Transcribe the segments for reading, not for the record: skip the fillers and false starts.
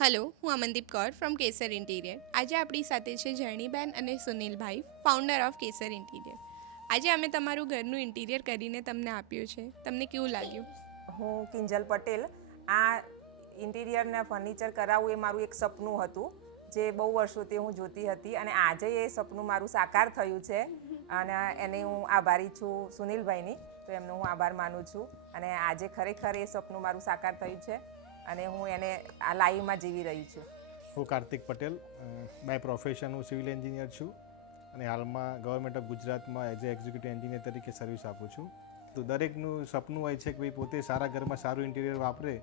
Hello, હું Amandeep Kaur from Kesar interior. આજે આપણી સાથે છે જર્નીબેન અને સુનિલભાઈ, ફાઉન્ડર ઓફ કેસર ઇન્ટિરિયર. આજે અમે તમારું ઘરનું ઇન્ટિરિયર કરીને તમને આપ્યું છે. તમને કેવું લાગ્યું? હું કિંજલ પટેલ. આ ઇન્ટિરિયરના ફર્નિચર કરાવવું એ મારું એક સપનું હતું, જે બહુ વર્ષોથી હું જોતી હતી, અને આજે એ સપનું મારું સાકાર થયું છે. અને એને હું આભારી છું સુનિલભાઈની, તો એમનો હું આભાર માનું છું. અને આજે ખરેખર એ સપનું મારું સાકાર થયું છે, અને હું એને આ લાઈવમાં જીવી રહી છું. હું કાર્તિક પટેલ, બાય પ્રોફેશન હું સિવિલ એન્જિનિયર છું અને હાલમાં ગવર્મેન્ટ ઓફ ગુજરાતમાં એઝ એ એક્ઝિક્યુટિવ એન્જિનિયર તરીકે સર્વિસ આપું છું. તો દરેકનું સપનું હોય છે કે ભાઈ પોતે સારા ઘરમાં સારું ઇન્ટિરિયર વાપરે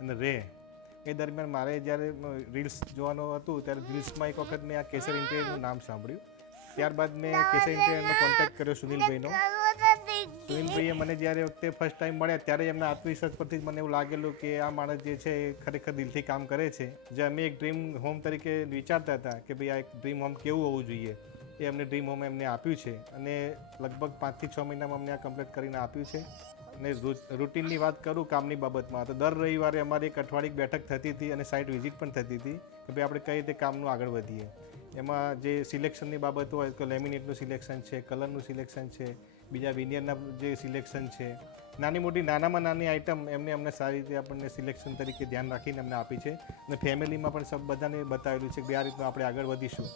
અને રહે. એ દરમિયાન મારે જ્યારે રીલ્સ જોવાનું હતું ત્યારે રીલ્સમાં એક વખત મેં આ કેસર ઇન્ટિરિયરનું નામ સાંભળ્યું. ત્યારબાદ મેં કેસર ઇન્ટિરિયરનો કોન્ટેક્ટ કર્યો સુનિલભાઈનો. સુનિલભાઈએ મને જ્યારે વખતે ફર્સ્ટ ટાઈમ મળ્યા ત્યારે એમના આત્મવિશ્વાસ પરથી જ મને એવું લાગેલું કે આ માણસ જે છે એ ખરેખર દિલથી કામ કરે છે. જે અમે એક ડ્રીમ હોમ તરીકે વિચારતા હતા કે ભાઈ આ એક ડ્રીમ હોમ કેવું હોવું જોઈએ, એ અમને ડ્રીમ હોમ એમને આપ્યું છે. અને લગભગ 5 થી 6 મહિનામાં અમને આ કમ્પ્લીટ કરીને આપ્યું છે. અને રૂટીનની વાત કરું કામની બાબતમાં, તો દર રવિવારે અમારી એક અઠવાડિક બેઠક થતી હતી અને સાઇટ વિઝિટ પણ થતી હતી કે ભાઈ આપણે કઈ રીતે કામનું આગળ વધીએ. એમાં જે સિલેક્શનની બાબત હોય તો લેમિનેટનું સિલેક્શન છે, કલરનું સિલેક્શન છે, બીજા વિનિયરના જે સિલેક્શન છે, નાની મોટી નાનામાં નાની આઇટમ અમને સારી રીતે આપણને સિલેક્શન તરીકે ધ્યાન રાખીને અમને આપી છે. અને ફેમિલીમાં પણ સબ બધાને બતાવેલું છે કે આ રીતનું આપણે આગળ વધીશું.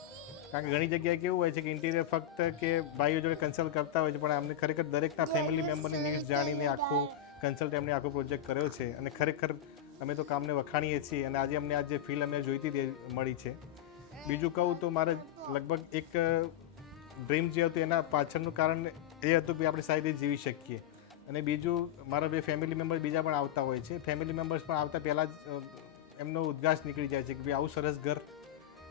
કારણ કે ઘણી જગ્યાએ કેવું હોય છે કે ઇન્ટિરિયર ફક્ત કે ભાઈઓ જોડે કન્સલ્ટ કરતા હોય છે, પણ અમને ખરેખર દરેકના ફેમિલી મેમ્બરની નીડ્સ જાણીને આખું કન્સલ્ટ એમને આખો પ્રોજેક્ટ કર્યો છે. અને ખરેખર અમે તો કામને વખાણીએ છીએ અને આજે અમને આ જે ફીલ અમને જોઈતી હતી મળી છે. બીજું કહું તો મારે લગભગ એક ડ્રીમ જે હતું એના પાછળનું કારણ એ હતું કે આપણે સારી રીતે જીવી શકીએ. અને બીજું મારા બે ફેમિલી મેમ્બર બીજા પણ આવતા હોય છે. ફેમિલી મેમ્બર્સ પણ આવતા પહેલાં જ એમનો ઉદ્ઘાસ નીકળી જાય છે કે ભાઈ આવું સરસ ઘર.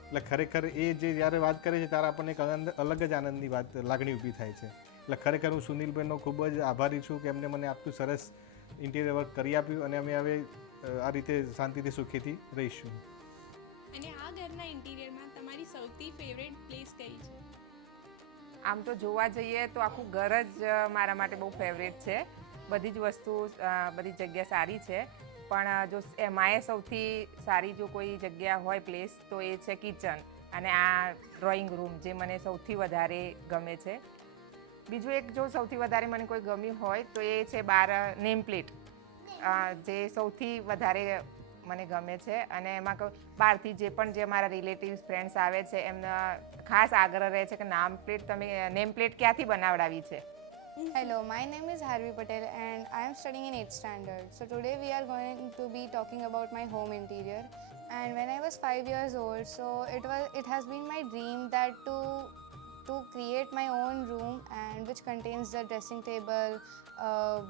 એટલે ખરેખર એ જે જ્યારે વાત કરે છે ત્યારે આપણને એક અલગ જ આનંદની વાત લાગણી ઊભી થાય છે. એટલે ખરેખર હું સુનિલભાઈનો ખૂબ જ આભારી છું કે એમને મને આટલું સરસ ઇન્ટિરિયર વર્ક કરી આપ્યું અને અમે હવે આ રીતે શાંતિથી સુખીથી રહીશું. અને આ ઘરના ઇન્ટિરિયરમાં તમારી સૌથી ફેવરેટ પ્લેસ કઈ છે? આમ તો જોવા જઈએ તો આખું ઘર જ મારા માટે બહુ ફેવરેટ છે. બધી જ વસ્તુ, બધી જગ્યા સારી છે. પણ જો એમાંય સૌથી સારી જો કોઈ જગ્યા હોય પ્લેસ તો એ છે કિચન અને આ ડ્રોઈંગ રૂમ, જે મને સૌથી વધારે ગમે છે. બીજું એક જો સૌથી વધારે મને કોઈ ગમ્યું હોય તો એ છે બહાર નેમ પ્લેટ, જે સૌથી વધારે મને ગમે છે. અને એમાં બહારથી જે પણ જે મારા રિલેટિવ્સ ફ્રેન્ડ્સ આવે છે એમના ખાસ આગ્રહ રહે છે કે નેમ પ્લેટ ક્યાંથી બનાવડાવી છે. Hello, my name is Harvi Patel and I am studying in 8th standard. So today we are going to be talking about my home interior. And when I was 5 years old, so it has been my dream that to create my own room, and which contains the dressing table,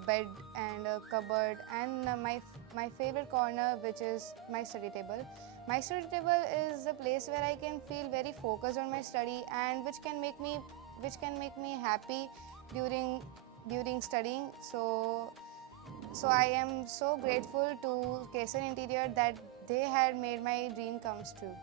bed and a cupboard, and my favorite corner, which is my study table. My study table is the place where I can feel very focused on my study, and which can make me happy during studying. So I am so grateful to Kesar Interior that they had made my dream comes true.